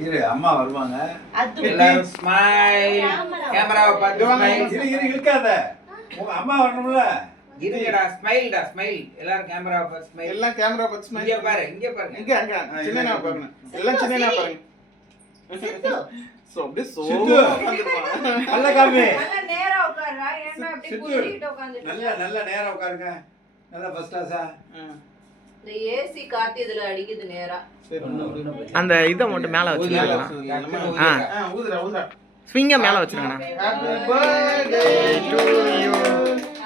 இரு அம்மா வருவாங்க. எல்லாரும் ஸ்மைல். கேமராவை பார்த்து ஸ்மைல். இரு இழுக்காத. உங்க அம்மா வரணும்ல. இருங்கடா ஸ்மைல்டா ஸ்மைல். எல்லாரும் கேமராவை பார்த்து ஸ்மைல். எல்லாம் கேமரா பார்த்து ஸ்மைல். இங்க பாருங்க. இங்க சின்னனா பாருங்க. எல்லாம் சின்னனா பாருங்க. சோ அப்படியே நல்ல காமி. நல்ல நேரா உட்காருடா. ஏன்னா அப்படியே குளிச்சிட்டு உட்கார்ந்துட்டு. நல்ல நேரா உட்காருங்க. நல்ல ஃபர்ஸ்ட் கிளாஸா. இந்த ஏசி காத்து இதுல அடிக்குது நேரா. அந்த இத மட்டும் மேல வச்சிருங்க. ஊதுடா. ஸ்விங்க மேல வச்சிருங்க.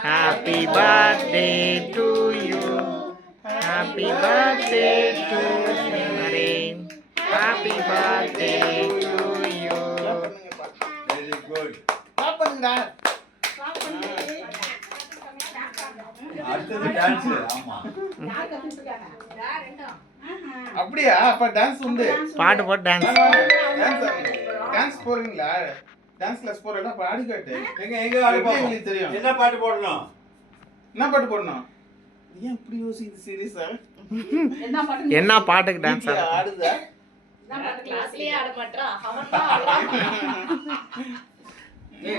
Happy birthday to you. Happy birthday to you. Happy birthday to you. Very good. பாப்பங்கடா. அடுத்து டான்ஸ். ஆமா. அப்படியே அப்ப டான்ஸ் உண்டு. பாட்டு போட்டு டான்ஸ். டான்ஸ் போறீங்களா? டான்ஸ் கிளாஸ் போறேன்னா பாடி காட்டு. எங்க ஆடி போறோம் தெரியும். என்ன பாட்டு போடணும்? ஏன் இப்படி யோசிக்குது சீரியஸா? என்ன பாட்டுக்கு டான்ஸ் ஆடுதா? நம்ம கிளாஸ்லயே ஆட மாட்டறா. அவன் தான் ஆடுறான்.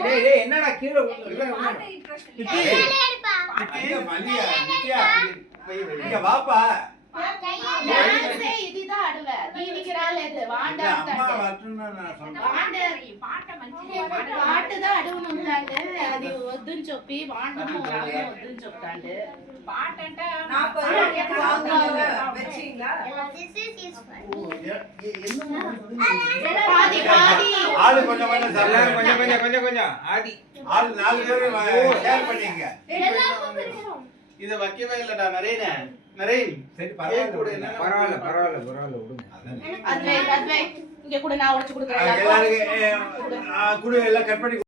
டேய் என்னடா கீழ விழுந்து? பாட்டு இன்ட்ரஸ்ட் இல்ல. அங்க மல்லியா நித்யா இங்க வாப்பா. டான்ஸே இதுதான் ஆடுவ. நீவிக்கறால இது வாண்டா அம்மா வரட்டும்னு நான் சொன்னேன். வாண்டரி பாட்ட மஞ்சி பாட்டு தான் அடவுனும்லாண்டு அது వద్దుని చెప్పి வாண்டமோ ராகோ వద్దుని చెప్తాండు பாட்டంట 40 ரூபாய்க்கு வாங்குவாங்க வெச்சீங்களா? பாதி பாதி ஆளு கொஞ்சம் எல்லாரும் சாப்பிடுங்க. கொஞ்சம் ஆதி. ஆளு 4 பேர் ஷேர் பண்ணீங்க. இத வைக்கவே இல்லடா நரேன். சரி பரவாயில்ல விடுங்க. அத்வை இங்க கூட நான் உடைச்சு கொடுக்கறேன். எல்லாரும் குடு எல்லாம் கட் பண்ணி